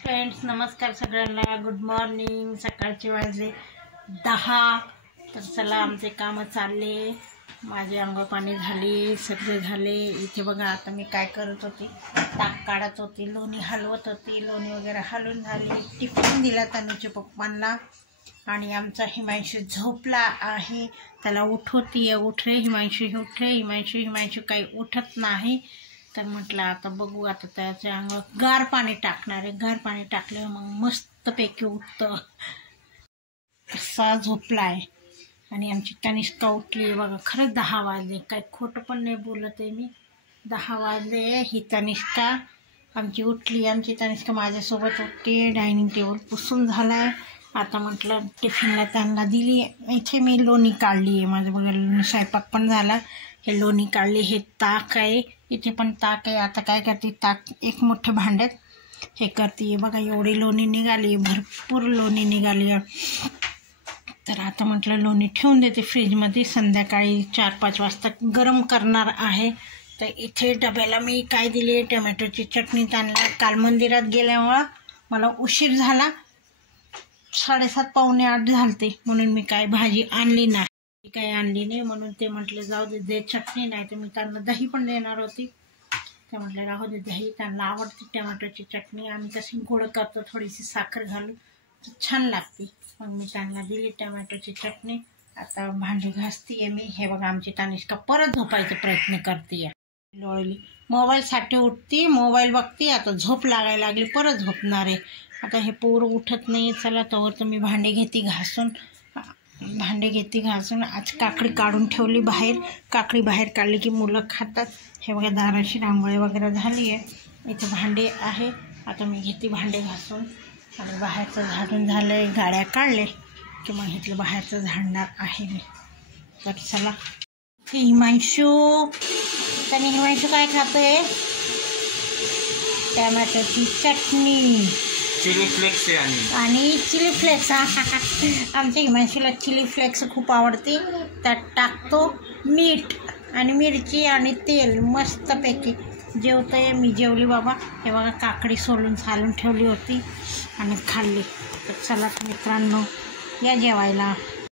Friends नमस्कार सगळ्यांना, good morning. सकाळचे वाजले 10। तर चला आमचे कामं चालले, माझे अंघोळ पाणी झाली, सगळे झाले। इथे बघा आता मी काय करत होती, ताक काढत होती, लोणी हलवत होती। लोणी वगैरे हलवून झाली, टिफिन दिला तनुच्या पप्पांना। आणि आमचा हिमांशू झोपला आहे, त्याला उठवतीये, उठ रे हिमांशू, उठ रे हिमांशू। हिमांशू काही उठत नाही, तर म्हटलं आता बघू, आता त्याच्या अंगावर गार पाणी टाकणार आहे। गार पाणी टाकलं मग मस्तपैकी उठतं। कसा झोपला आहे। आणि आमची तनिष्का उठली बघा, खरंच 10 वाजले, काही खोटं पण नाही बोलत आहे मी। 10 वाजले, ही तनिष्का आमची उठली। आमची तनिष्का माझ्यासोबत उठते, डायनिंग टेबल पुसून झाला आहे। आता म्हटलं टिफिनला त्यांना दिली। इथे मी लोणी काढली आहे, माझं बघा स्वयंपाक पण झाला। हे लोणी काढली, हे ताक आहे, इथे पण ताक आहे। आता काय करते, ताक एक मोठ्या भांड्यात हे करते बघा, एवढी लोणी निघाली, भरपूर लोणी निघाली। तर आता म्हटलं लोणी ठेवून देते फ्रीजमध्ये, संध्याकाळी 4-5 वाजता गरम करणार आहे। तर इथे डब्याला मी काय दिली, टोमॅटोची चटणी आणला। काल मंदिरात गेल्यामुळं मला उशीर झाला, 7:30 पावणे 8 झालते, म्हणून मी काय भाजी आणली नाही, काही आणली नाही। म्हणून ते म्हटलं जाऊ दे चटणी, नाही तर मी त्यांना दही पण देणार होती। ते म्हटलं राहू दे दही, त्यांना आवडते टोमॅटोची चटणी। आम्ही तशी गोड करतो, थोडीशी साखर घालून, छान लागते। मग मी त्यांना दिली टोमॅटोची चटणी। आता भांडी घासतीये मी। हे बघा आमची तनिष्का परत झोपायचा प्रयत्न करते, लोळली, मोबाईलसाठी उठती, मोबाईल बघती, आता झोप लागायला लागली, परत झोपणार आहे। आता हे पोर उठत नाही। चला तोवर तर मी भांडे घेते घासून। आज काकडी काढून ठेवली बाहेर, काकडी बाहेर काढली की मुलं खातात। हे बघा दाराशी रांगोळी वगैरे झाली आहे, इथे भांडे आहे। आता मी घेते भांडे घासून, आणि बाहेरचं झाडून झालं, गाड्या काढले की मग इथलं बाहेरचं झाडणार आहे मी। तर चला, हिमांशू काय खातोय, टोमॅटोची चटणी, चिली फ्लेक्स आणि चिली फ्लेक्स। आमच्या हिमांशूला चिली फ्लेक्स खूप आवडते। त्यात टाकतो मीठ आणि मिरची आणि तेल, मस्तपैकी जेवतोय। मी जेवली बाबा, हे बघा काकडी सोलून ठेवली होती आणि खाल्ली। तर चला मित्रांनो, या जेवायला।